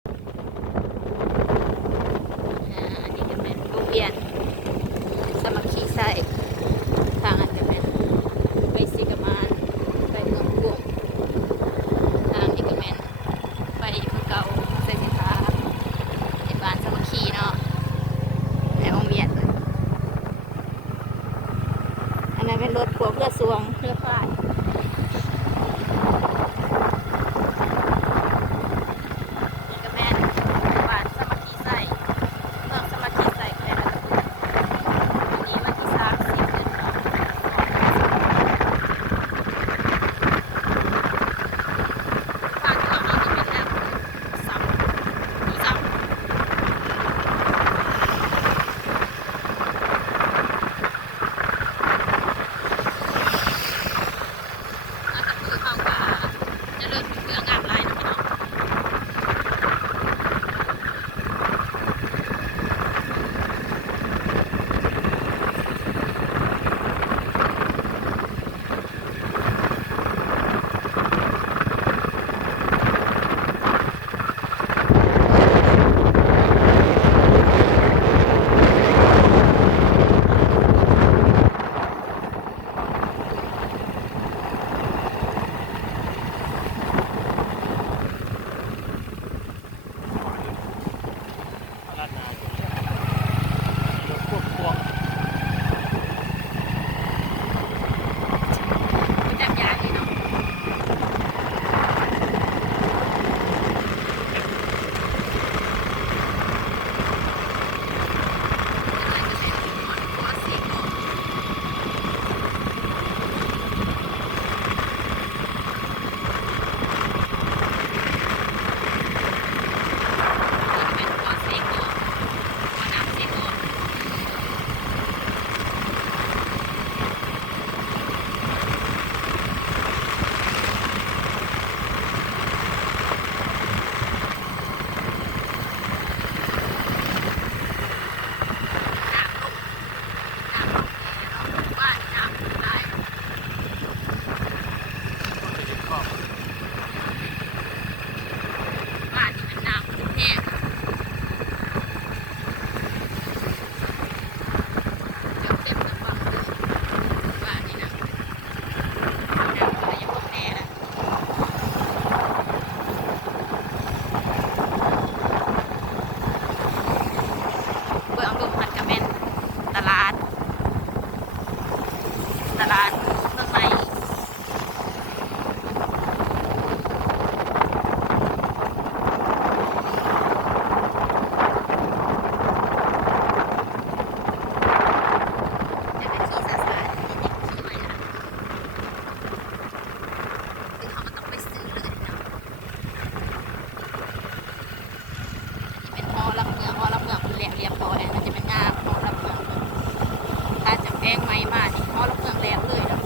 อันนี้ก็เป็นโรงเรียนสามัคคีไซทางอันก็เป็นไปสิกมานไปเมืองกรุงทางนี้ก็เป็นไปเมืองเก่าใส่สินค้าในบ้านสามัคคีเนาะในโรงเรียนอันนั้นเป็นรถพวกเรือสวงเรือพายตลาดเมืองใหม่แป้งไม้มานี่เอาลูกเมืองแล้วเลยนะ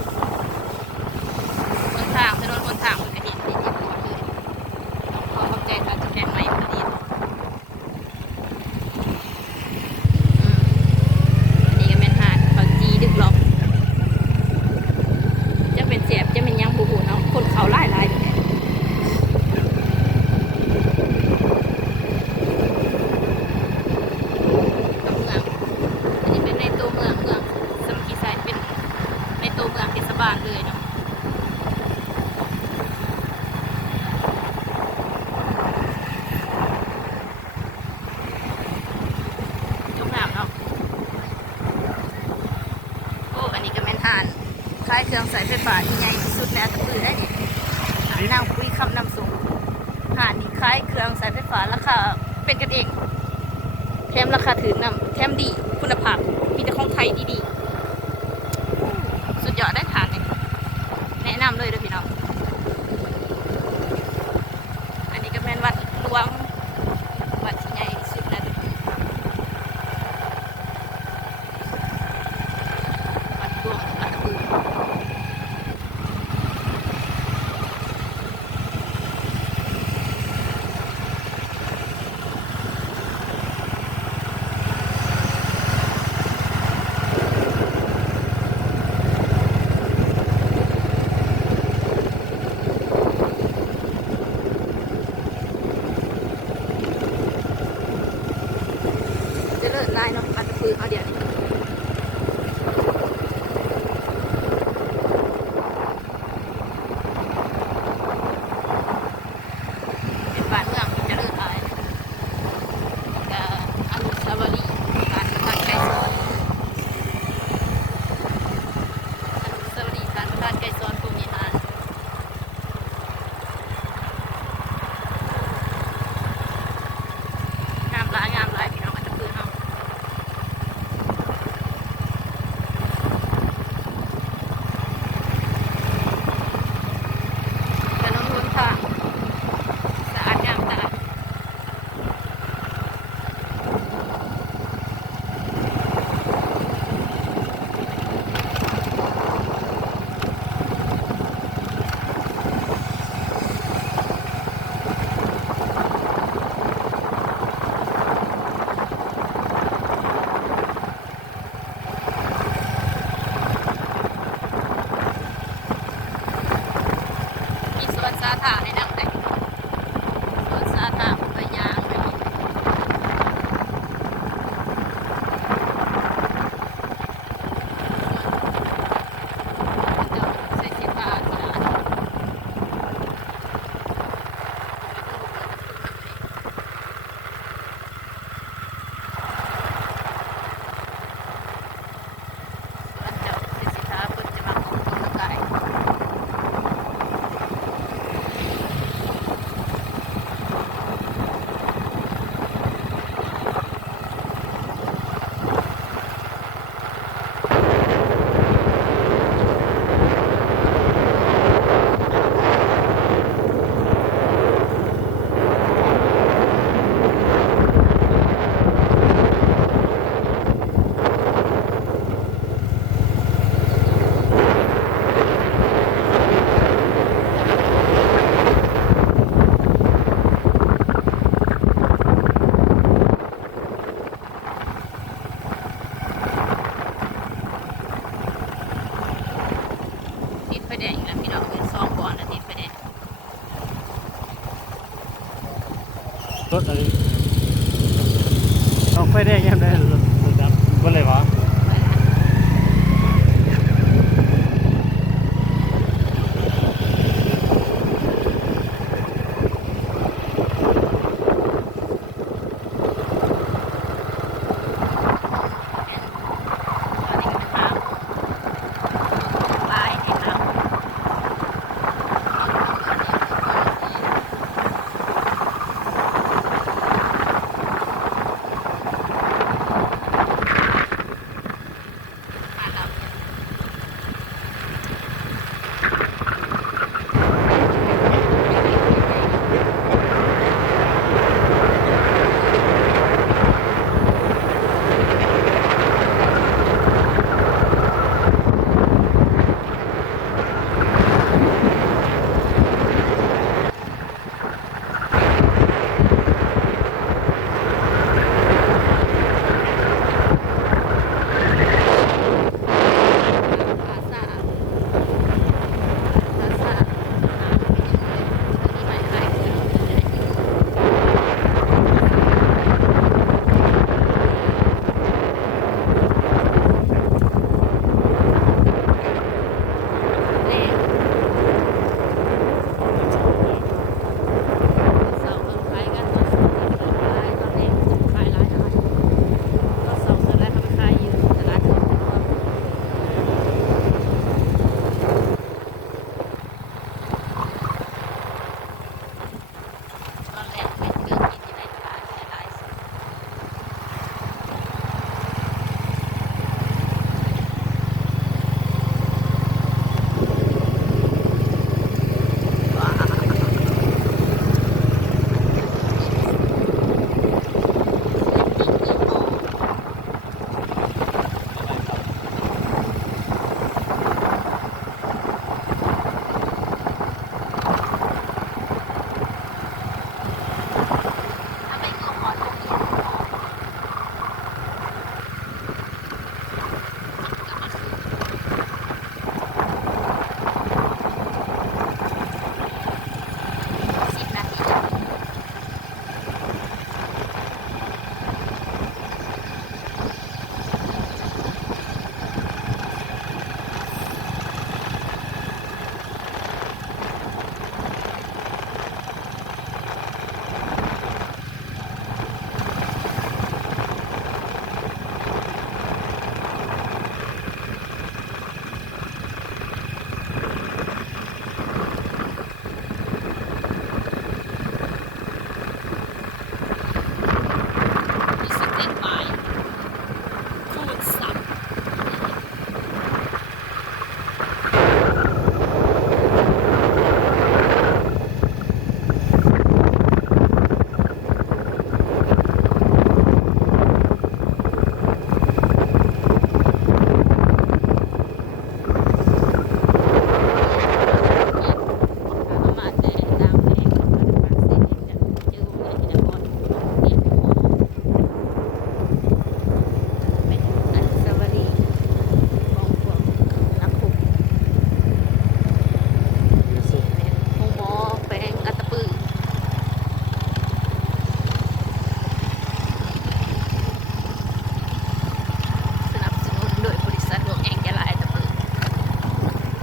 คนทางถนนคนทางมันก็เห็นดีๆหมดเลยต้องขอขอบใจทางแป้งไม้พอดีอันนี้ก็เป็นหาดเขาจีดึกหรอกจะเป็นเสียบจะเป็นยังบูบูเนาะคนเขาไล่ไล่อยู่เนี่ยบ้านเลยเนาะยกน้ำเนาะโอ้อันนี้ก็แม่นทานคล้ายเครื่องใส่ไฟฟ้าที่ใหญ่ที่สุดในอัตตปือได้เนี่ยนางคุยคำนำส่งหานี่คล้ายเครื่องใส่ไฟฟ้าราคาเป็นกันเองแถมราคาถือนำแถมดีคุณภาพมีแต่ของไทยดีๆสุดยอดได้ทานเนี่ยแนะนำเลยด้วยพี่น้องอันนี้ก็เป็นวัดหลวงวัดที่ใหญ่ที่สุดแล้ววัดหลวงวัดตะปู ลายเนาะมันจะปืนเขาเดี๋ยวนี้เป็นบ้านเมืองที่เจริญหลายก็อนุสาวรีย์การประทานไก่สอนอนุสาวรีย์การประทานไก่สอนภูมิหารงามหลายพี่น้องมันจะปืนเขาถนนหนทางสะอาดงามตามีสวนสาธารณะในน้ำแต่สวนสาธารณะไปยางไปนี่เดี๋ยวใส่สิผ้าที่ร้านสวนเจ้าใส่สิผ้าเพิ่นจะมาออกกำลังกาย ติดไฟแดงแล้วพี่น้องเป็นสองก่อนแล้วติดไฟแดง รถอะไรต้องไฟแดงยังได้รถดับก็เลยวะ